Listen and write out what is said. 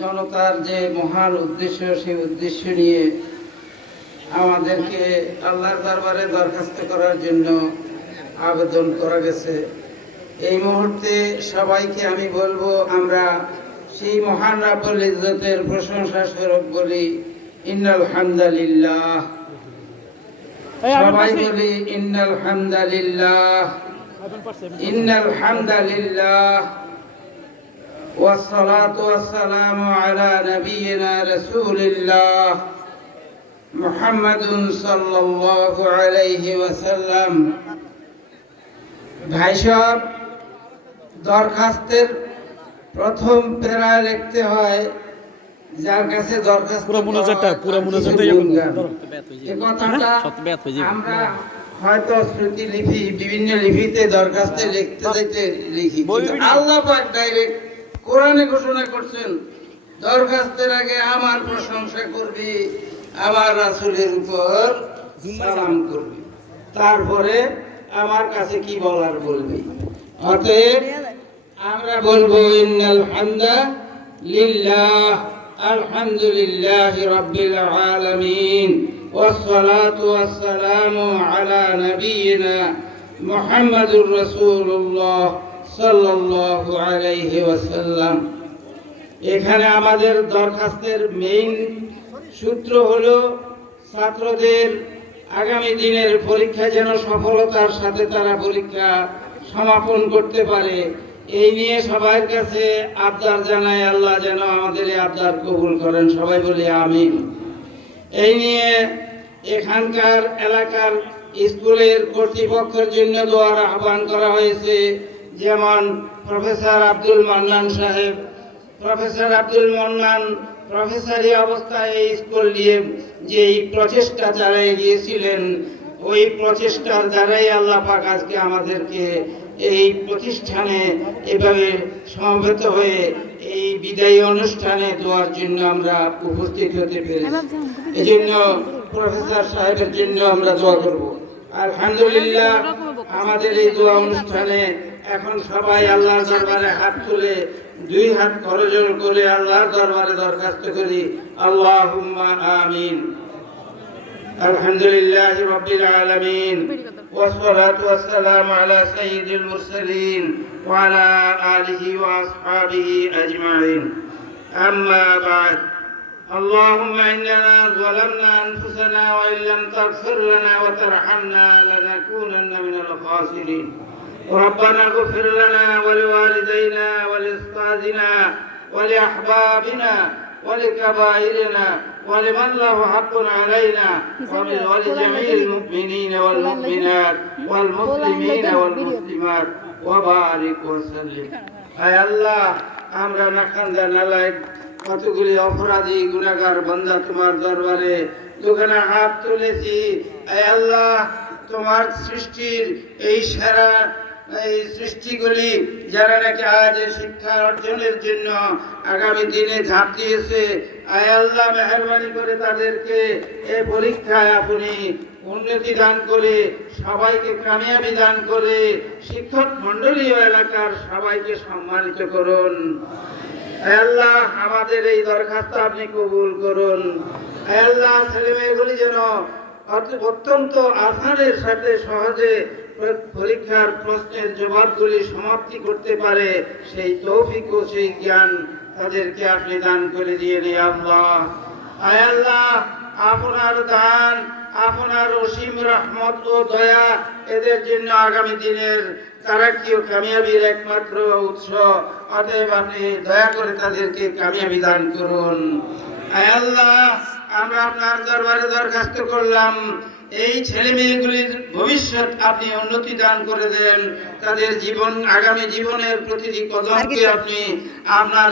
জনতার যে মহান উদ্দেশ্য, সেই উদ্দেশ্য নিয়ে আমাদেরকে আল্লাহর দরবারে দরখাস্ত করার জন্য আবেদন করা গেছে। এই মুহূর্তে সবাইকে আমি বলবো, আমরা সেই মহান রাব্বুল ইজ্জতের প্রশংসা স্বরূপ বলি ইন্নাল হামদালিল্লাহ। সবাই বলি ইন্নাল হামদালিল্লাহ, ইন্নাল হামদালিল্লাহ। والصلاة والسلام على نبينا رسول الله محمد صلى الله عليه وسلم। ভাই সাহেব, দরখাস্তের প্রথম প্যারায় লিখতে হয় যার কাছে দরখাস্ত পুরো মুনাজাতটাই এই কথাটা আমরা হয়তো শ্রুতি লিপি, বিভিন্ন লিপিতে দরখাস্তে লিখতে যাইতে লিখি, আল্লাহ পাক ডাইরেক্ট কোরআনে ঘোষণা করছেন, দরখাস্তের আগে আমার প্রশংসা করবি, আমার রাসূলের উপর সালাম করবি, তারপরে আমার কাছে কি বলার বলবি। অতএব আমরা বলবো ইন্নাল হামদা লিল্লাহ, আলহামদুলিল্লাহি রাব্বিল আলামিন, ওয়াসসালাতু ওয়াসসালামু আলা নাবিয়িনা মুহাম্মাদুর রাসূলুল্লাহ সাল্লাল্লাহু আলাইহি ওয়াসাল্লাম। এখানে আমাদের দরখাস্তের মেইন সূত্র হলো ছাত্রদের আগামী দিনের পরীক্ষা যেন সফলতার সাথে তারা পরীক্ষা সমাপন করতে পারে, এই নিয়ে সবার কাছে আবদার জানাই। আল্লাহ যেন আমাদের এই আবদার কবুল করেন, সবাই বলি আমিন। এই নিয়ে এখানকার এলাকার স্কুলের কর্তৃপক্ষের জন্য দোয়ার আহ্বান করা হয়েছে। যেমন প্রফেসর আব্দুল মান্নান সাহেব, প্রফেসর আব্দুল মান্নান প্রফেসরি অবস্থায় এই স্কুল নিয়ে যেই প্রচেষ্টা চালিয়ে গিয়েছিলেন, ওই প্রচেষ্টার দ্বারাই আল্লাহ পাক আজকে আমাদেরকে এই প্রতিষ্ঠানে এভাবে সমবেত হয়ে এই বিদায়ী অনুষ্ঠানে দোয়ার জন্য আমরা উপস্থিত হতে পেরেছি। এই জন্য প্রফেসর সাহেবের জন্য আমরা দোয়া করব। আলহামদুলিল্লাহ, আমাদের এই দোয়া অনুষ্ঠানে এখন সবাই আল্লাহর দরবারে হাত তুলে দুই হাত করজোড় করে আল্লাহর দরবারে দরখাস্ত করি, আল্লাহুম্মা আমিন। আলহামদুলিল্লাহি রাব্বিল আলামিন, والصلاة والسلام على سيد المرسلين وعلى آله وأصحابه أجمعين. أما بعد، اللهم إننا ظلمنا أنفسنا وإن لم تغفر لنا وترحمنا لنكونن من الخاسرين. ربنا اغفر لنا ولوالدينا ولأستاذنا ولأحبابنا ولكبائرنا ولمن له حق علينا ولجميع المؤمنين والمؤمنات والمسلمين والمسلمات وبارك وسلم. আয় আল্লাহ, আমরা নাখান্দা নালায়েক কতগুলি অপরাধী গুনাহগার বান্দা তোমার দরবারে দুখানা হাত তুলেছি। আয় আল্লাহ, তোমার সৃষ্টির এই সেরা এই সৃষ্টিগুলি যারা নাকি আজ শিক্ষা অর্জনের জন্য আগামী দিনে ঝাঁপ দিয়েছে, আয় আল্লাহ মেহেরবানি করে তাদেরকে এই পরীক্ষায় আপনি উন্নতি দান করে সবাইকে কামিয়াবি দান করে শিক্ষক মন্ডলী ও এলাকার সবাইকে সম্মানিত করুন। আয় আল্লাহ, আমাদের এই দরখাস্ত আপনি কবুল করুন। আয় আল্লাহ, ছেলে মেয়েগুলি যেন অত্যন্ত আসানের সাথে সহজে পরীক্ষার প্রশ্নের জবাবগুলি সমাপ্তি করতে পারে, সেই তৌফিক ও সেই জ্ঞান তাদেরকে আপনি দান করে দিয়ে রে আল্লাহ। আয় আল্লাহ, আপনার দান, আপনার অসীম রহমত ও দয়া এদের জন্য আগামী দিনের তারাক্কি ও কামিয়াবির একমাত্র উৎস। অতএব আপনি দয়া করে তাদেরকে কামিয়াবি দান করুন। আয় আল্লাহ, আমরা আপনার দরবারে দরখাস্ত করলাম, এই ছেলে মেয়েগুলির ভবিষ্যৎ আপনি উন্নতি দান করে দেন, তাদের জীবন আগামী জীবনের প্রতিটি কদমকে আপনি আপনার